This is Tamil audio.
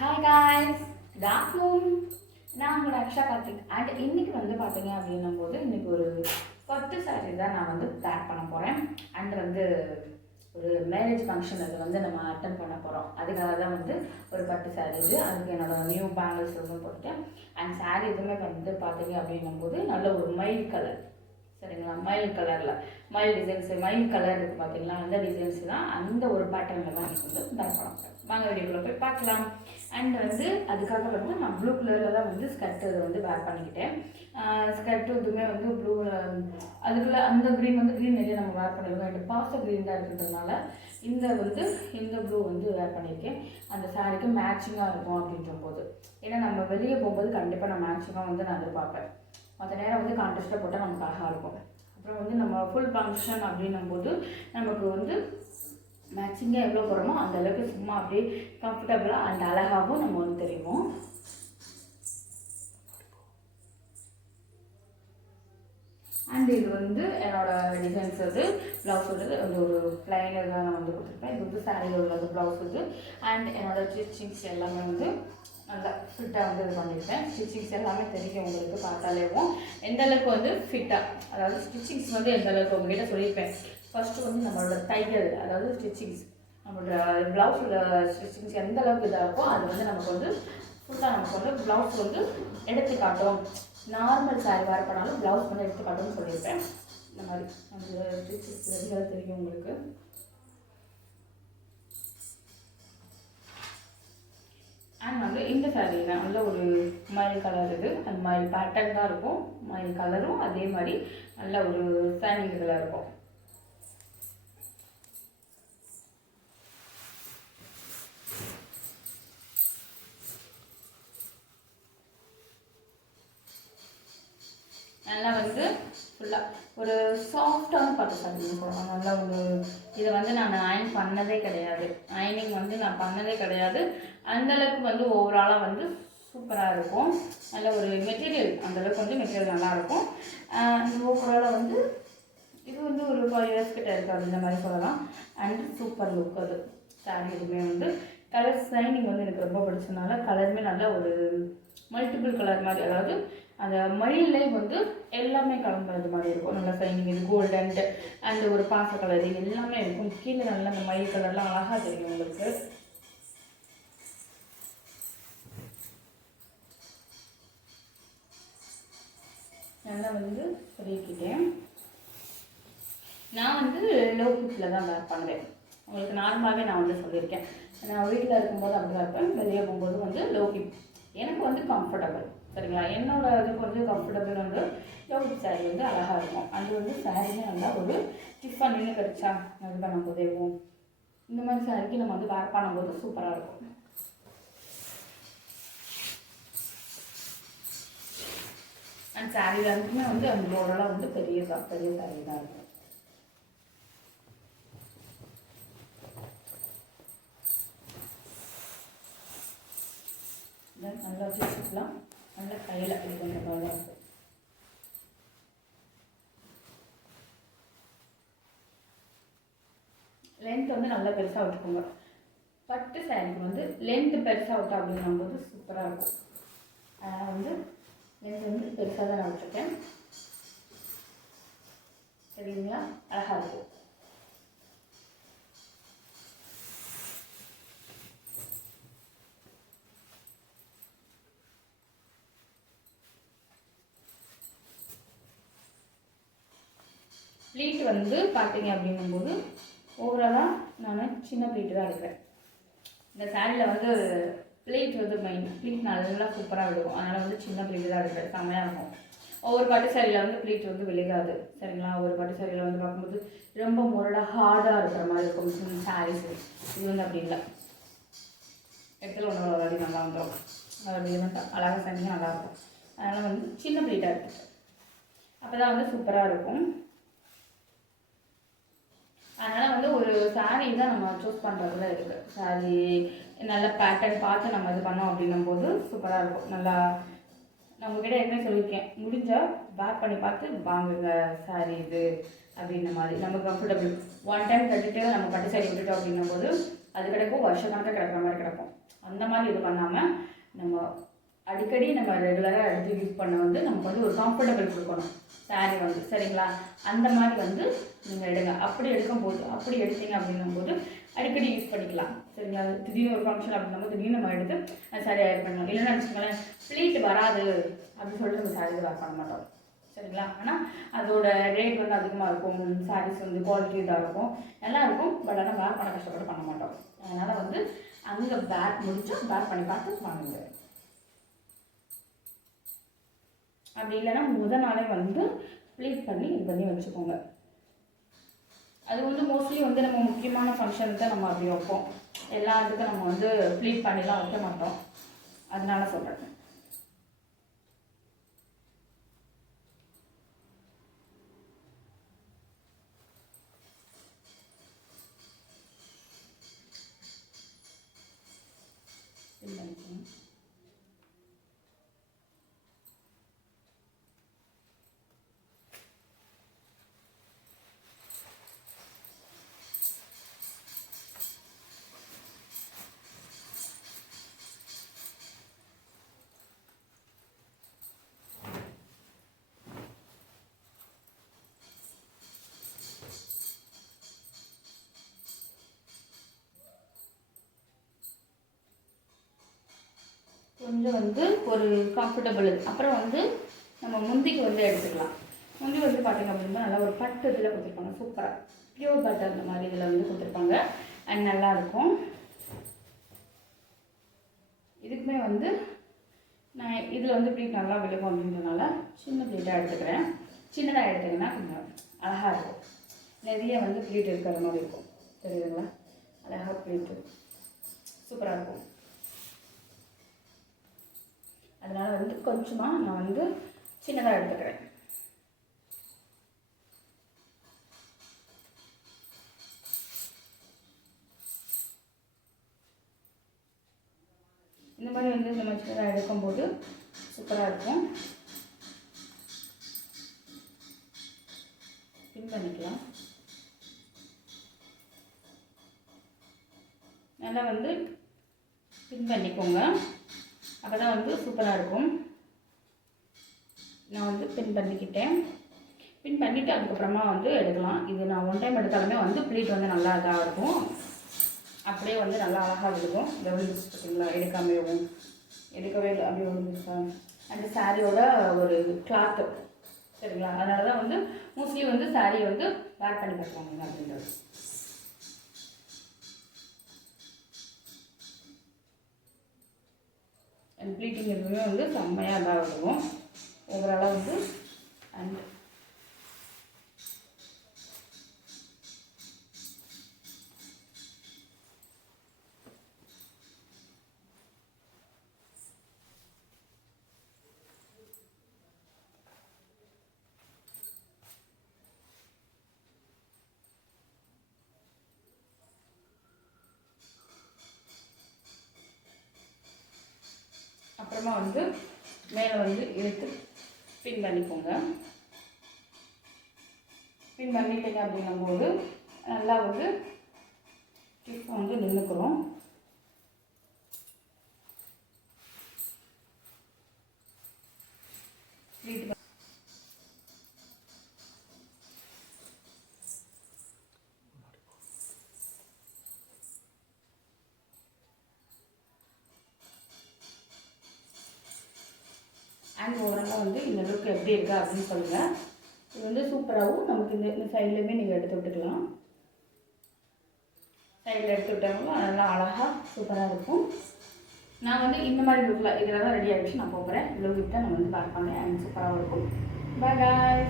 Hi guys, good afternoon. நான் உங்களோட அக்ஷா கார்த்திக். அண்ட் இன்னைக்கு வந்து பார்த்தீங்க அப்படின்னும் போது இன்னைக்கு ஒரு பட்டு சாரீ தான் நான் வந்து பேக் பண்ண போகிறேன். அண்ட் வந்து ஒரு மேரேஜ் ஃபங்க்ஷன் அது வந்து நம்ம அட்டன் பண்ண போகிறோம். அதுக்காக தான் வந்து ஒரு பட்டு சாரீ இது. அதுக்கு என்னோட நியூ பேங்கிள்ஸ் வந்து போட்டுட்டேன். அண்ட் சாரீ எதுவுமே வந்து பார்த்தீங்க அப்படின்னும் போது நல்ல ஒரு மைல்ட் கலர், சரிங்களா? மைல்ட் கலரில் மைல்ட் டிசைன்ஸு, மைல்ட் கலர் இருக்குது பார்த்தீங்களா? அந்த டிசைன்ஸ் தான், அந்த ஒரு பேட்டர்னில் தான் எனக்கு வந்து பேக் பண்ண போகிறேன். வாங்க வீடியோக்குள்ளே போய் பார்க்கலாம். அண்ட் வந்து அதுக்காக வந்து நான் ப்ளூ கலரில் தான் வந்து ஸ்கர்ட் வந்து வேர் பண்ணிக்கிட்டேன். ஸ்கர்ட்டு இதுவுமே வந்து ப்ளூ, அதுக்குள்ளே அந்த க்ரீன் வந்து க்ரீன் நிறைய நம்ம வேர் பண்ணிடுவோம். எனக்கு பாஸ்ட் க்ரீன் தான் இருக்கிறதுனால இந்த ப்ளூ வந்து வேர் பண்ணியிருக்கேன். அந்த சாரீக்கு மேட்சிங்காக இருக்கும் அப்படின்ற போது, ஏன்னா நம்ம வெளியே போகும்போது கண்டிப்பாக நான் மேட்சிங்காக வந்து நான் எதிர்பார்ப்பேன். மற்ற நேரம் வந்து கான்ட்ராஸ்ட்டாக போட்டால் நமக்கு அழகாக இருக்கும். அப்புறம் வந்து நம்ம ஃபுல் ஃபங்க்ஷன் அப்படின்னும் போது நமக்கு வந்து மேட்சிங்காக எவ்வளோ போகிறோமோ அந்த அளவுக்கு சும்மா அப்படியே கம்ஃபர்டபுளாக அண்ட் அழகாகவும் நம்ம வந்து தெரியும். அண்ட் இது வந்து என்னோட டிசைன்ஸ் வந்து ப்ளவுஸ் வந்து அந்த ஒரு பிளைனர் தான் நான் வந்து கொடுத்துருப்பேன். இது வந்து சாரியில் உள்ளது ப்ளவுஸ் இது. அண்ட் என்னோட ஸ்டிச்சிங்ஸ் எல்லாமே வந்து நல்லா ஃபிட்டாக வந்து இது பண்ணியிருக்கேன். ஸ்டிச்சிங்ஸ் எல்லாமே தெரியும் உங்களுக்கு பார்த்தாலேவும் எந்த அளவுக்கு வந்து ஃபிட்டாக, அதாவது ஸ்டிச்சிங்ஸ் வந்து எந்த அளவுக்கு உங்ககிட்ட சொல்லியிருப்பேன். ஃபஸ்ட்டு வந்து நம்மளோட தையல், அதாவது ஸ்டிச்சிங்ஸ், நம்மளோட ப்ளவுஸோட ஸ்டிச்சிங்ஸ் எந்த அளவுக்கு இதாக இருக்கோ அது வந்து நமக்கு வந்து ஃபுல்லாக நமக்கு வந்து ப்ளவுஸ் வந்து எடுத்து காட்டும். நார்மல் சாரி வேர் பண்ணாலும் ப்ளவுஸ் வந்து எடுத்து காட்டும்னு சொல்லியிருப்பேன். இந்த மாதிரி அந்த ஸ்டிச்சிங்ஸ் தெரியும் உங்களுக்கு. அண்ட் வந்து இந்த சாரீ நல்ல ஒரு மயில் கலர், இது அந்த மயில் பேட்டர்ன் தான் இருக்கும். மயில் கலரும் அதே மாதிரி நல்ல ஒரு ஷைனிங் இதில் இருக்கும். நல்லா வந்து ஃபுல்லாக ஒரு சாஃப்டான பட்டு சாரீன்னு சொல்லலாம். நல்லா ஒரு இதை வந்து நான் அயன் பண்ணதே கிடையாது, அயனிங் வந்து நான் பண்ணதே கிடையாது. அந்தளவுக்கு வந்து ஓவராலாக வந்து சூப்பராக இருக்கும். நல்ல ஒரு மெட்டீரியல், அந்தளவுக்கு வந்து மெட்டீரியல் நல்லாயிருக்கும். ஓவராலாக வந்து இது வந்து ஒரு 5 years கிட்ட இருக்குது அப்படின்ற மாதிரி சொல்லலாம். அண்ட் சூப்பர் லுக் அது சாரீ. எதுவுமே வந்து கலர் ஷைனிங் வந்து எனக்கு ரொம்ப பிடிச்சதுனால கலருமே நல்ல ஒரு மல்டிபிள் கலர் மாதிரி, அதாவது அந்த மயிலே வந்து எல்லாமே கலந்துறது மாதிரி இருக்கும். நல்லா ஷைனிங், இது கோல்டன் அண்ட் ஒரு பாச கலர் இது எல்லாமே இருக்கும். கீழே நல்லா அந்த மயில் கலர்லாம் அழகாக தெரியும் உங்களுக்கு. நல்லா வந்து சொல்லிக்கிட்டேன். நான் வந்து லோ ஹிப்பில் தான் வேர் பண்ணுவேன். உங்களுக்கு நார்மலாகவே நான் வந்து சொல்லியிருக்கேன். நான் வீட்டில் இருக்கும்போது அப்படி தான் இருப்பேன், வெளியே போகும்போது வந்து லோ ஹிப் எனக்கு வந்து கம்ஃபர்டபுள், சரிங்களா? என்னோட இதுக்கு வந்து கம்ஃபர்டபுள் வந்து லோ ஹிப் சாரீ வந்து அழகாக இருக்கும். அது வந்து சாரீமே நல்லா ஒரு டிஃபன் நின்று கிடச்சா அது பண்ணும்போதேவும் இந்த மாதிரி சாரீக்கு நம்ம வந்து வேர் பண்ணும்போது சூப்பராக இருக்கும். அண்ட் சாரீ ரெண்டுமே வந்து அந்த ஓரளவு வந்து பெரிய சாரீ தான் இருக்கும். நல்லா வச்சுக்கலாம், நல்லா கையில் இது பண்ணுற மாதிரி தான் இருக்கும். லென்த் வந்து நல்லா பெருசாக விட்டுக்கோங்க. பட்டு சாரீக்கு வந்து லென்த்து பெருசாக விட்டா அப்படிங்கும்போது சூப்பராக இருக்கும். அதனால் வந்து லென்த் வந்து பெருசாக தான் நான் விட்டுருக்கேன், சரிங்களா? அழகாக இருக்கும். ப்ளீட் வந்து பார்த்தீங்க அப்படிங்கும்போது ஓவராலாக நான் சின்ன ப்ளீட்டு தான் எடுக்கிறேன். இந்த சாரியில் வந்து ப்ளீட் வந்து மெயின், ப்ளீட் நல்லா சூப்பராக விடுவோம். அதனால் வந்து சின்ன ப்ளீட்டு தான் எடுக்கிறேன், செம்மையாக இருக்கும். ஒவ்வொரு பட்டு சாரியில் வந்து ப்ளீட் வந்து விழுகாது, சரிங்களா? ஒரு பட்டு சாரியில் வந்து பார்க்கும்போது ரொம்ப முரடாக ஹார்டாக இருக்கிற மாதிரி இருக்கும் சாரீஸு. இது வந்து அப்படி இல்லை, இடத்துல ஒன்று அப்படி நல்லா வந்துடும். அப்படி இருந்தால் அழகாக செஞ்சு நல்லாயிருக்கும். அதனால் வந்து சின்ன ப்ளீட்டாக எடுத்துட்டேன், அப்போ தான் வந்து சூப்பராக இருக்கும். அதனால் வந்து ஒரு சாரீ தான் நம்ம சூஸ் பண்ணுறதுல இருக்குது. சாரீ நல்ல பேட்டர்ன் பார்த்து நம்ம இது பண்ணோம் அப்படின்னும் போது சூப்பராக இருக்கும். நல்லா நான் உங்ககிட்ட ஏற்கனவே சொல்லியிருக்கேன், முடிஞ்சால் வேர் பண்ணி பார்த்து வாங்குங்க சாரீ இது அப்படின்ற மாதிரி. நம்ம கம்ஃபர்டபுள் ஒன் டைம் கட்டிட்டு நம்ம பட்டு சாரீ விட்டுட்டோம் அப்படின்னும் போது அது கிடக்கும், வருஷ கணக்காக கிடக்கிற மாதிரி கிடக்கும். அந்த மாதிரி இது பண்ணாமல் நம்ம அடிக்கடி நம்ம ரெகுலராக எடுத்து யூஸ் பண்ண வந்து நமக்கு வந்து ஒரு கம்ஃபர்டபுள் கொடுக்கணும் சாரீ வந்து, சரிங்களா? அந்த மாதிரி வந்து நீங்கள் எடுங்க. அப்படி எடுக்கும்போது, அப்படி எடுத்தீங்க அப்படின்னும்போது அடிக்கடி யூஸ் பண்ணிக்கலாம், சரிங்களா? திடீர்னு ஒரு ஃபங்க்ஷன் அப்படின்னும் திடீர்னு நம்ம எடுத்து சாரீ ஆட் பண்ணலாம். இல்லைன்னா வச்சுக்கோங்களேன், ப்ளீட் வராது அப்படின்னு சொல்லிட்டு நம்ம சாரீ வேர் பண்ண மாட்டோம், சரிங்களா? ஆனால் அதோட ரேட் வந்து அதிகமாக இருக்கும், சாரீஸ் வந்து குவாலிட்டி இதாக இருக்கும், நல்லா இருக்கும். பட் ஆனால் வேர் பண்ண கஷ்டப்பட்டு பண்ண மாட்டோம். அதனால் வந்து அங்கே பேக் முடிச்சு பேக் பண்ணி பார்த்து வாங்குங்க. அப்படி இல்லைன்னா முதல் நாளே வந்து ப்ளீட் பண்ணி இது பண்ணி வச்சுக்கோங்க. அது வந்து மோஸ்ட்லி வந்து நம்ம முக்கியமான ஃபங்க்ஷனுக்கு தான் நம்ம அப்படி வைப்போம். எல்லா இதுக்கும் நம்ம வந்து ப்ளீட் பண்ணிலாம் வைக்க மாட்டோம். அதனால சொல்கிறேன். கொஞ்சம் வந்து ஒரு கம்ஃபர்டபுள். அப்புறம் வந்து நம்ம முந்திக்கு வந்து எடுத்துக்கலாம். முந்தி வந்து பார்த்திங்க அப்படின்னா நல்லா ஒரு பட்டு இதில் கொடுத்துருப்பாங்க, சூப்பராக பியூர் பட்டர் அந்த மாதிரி இதில் வந்து கொடுத்துருப்பாங்க. அண்ட் நல்லாயிருக்கும். இதுக்குமே வந்து நான் இதில் வந்து ப்ளீட் நல்லா விழுகும் அப்படின்றதுனால சின்ன ப்ளீட்டாக எடுத்துக்கிறேன். சின்னதாக எடுத்திங்கன்னா கொஞ்சம் அழகாக இருக்கும். நிறைய வந்து ப்ளீட் இருக்கிற மாதிரி இருக்கும், தெரியுதுங்களா? அழகாக ப்ளீட்டு சூப்பராக இருக்கும். அதனால் வந்து கொஞ்சமாக நான் வந்து சின்னதாக எடுத்துக்கிறேன். இந்த மாதிரி வந்து நம்ம சின்னதாக எடுக்கும்போது சூப்பராக இருக்கும். பின் பண்ணிக்கலாம். நல்லா வந்து பின் பண்ணிக்கோங்க, அப்போ தான் வந்து சூப்பராக இருக்கும். நான் வந்து பின் பண்ணிக்கிட்டேன். பின் பண்ணிவிட்டு அதுக்கப்புறமா வந்து எடுக்கலாம். இது நான் ஒன் டைம் எடுத்தாலுமே வந்து ப்ளீட் வந்து நல்லா இதாக இருக்கும். அப்படியே வந்து நல்லா அழகாக விழுகும். இந்த விழுந்துச்சு பார்த்தீங்களா? எடுக்கவே இல்லை, அப்படியே விழுந்துச்சா? அந்த சாரியோட ஒரு கிளாத்து, சரிங்களா? அதனால தான் வந்து மோஸ்ட்லி வந்து சாரியை வந்து வேர் பண்ணி கட்டுவாங்க அப்படின்றது. அண்ட் ப்ளீட்டிங் எதுவுமே வந்து செம்மையாக இதாக இருக்கும் ஓவராலாக வந்து. அண்ட் அப்புறமா வந்து மேலே வந்து எடுத்து பின் பண்ணிக்கோங்க. பின் பண்ணிட்டீங்க அப்படிங்கும்போது நல்லா வந்து டிப் வந்து நின்றுக்கிறோம். அண்ட் ஓவராலாக வந்து இந்த லுக் எப்படி இருக்கா அப்படின்னு சொல்லுங்கள். இது வந்து சூப்பராகவும் நமக்கு இந்த சைட்லேயுமே நீங்கள் எடுத்து விட்டுக்கலாம். சைடில் எடுத்து விட்டாலும் நல்லா அழகாக சூப்பராக இருக்கும். நான் வந்து இந்த மாதிரி லுக்கில் இதில் தான் ரெடி ஆகிடுச்சு நான் போகிறேன். இவ்வளோ கிட்ட நான் வந்து பேக் பண்ணேன். அண்ட் சூப்பராகவும் இருக்கும். பாய் பாய்.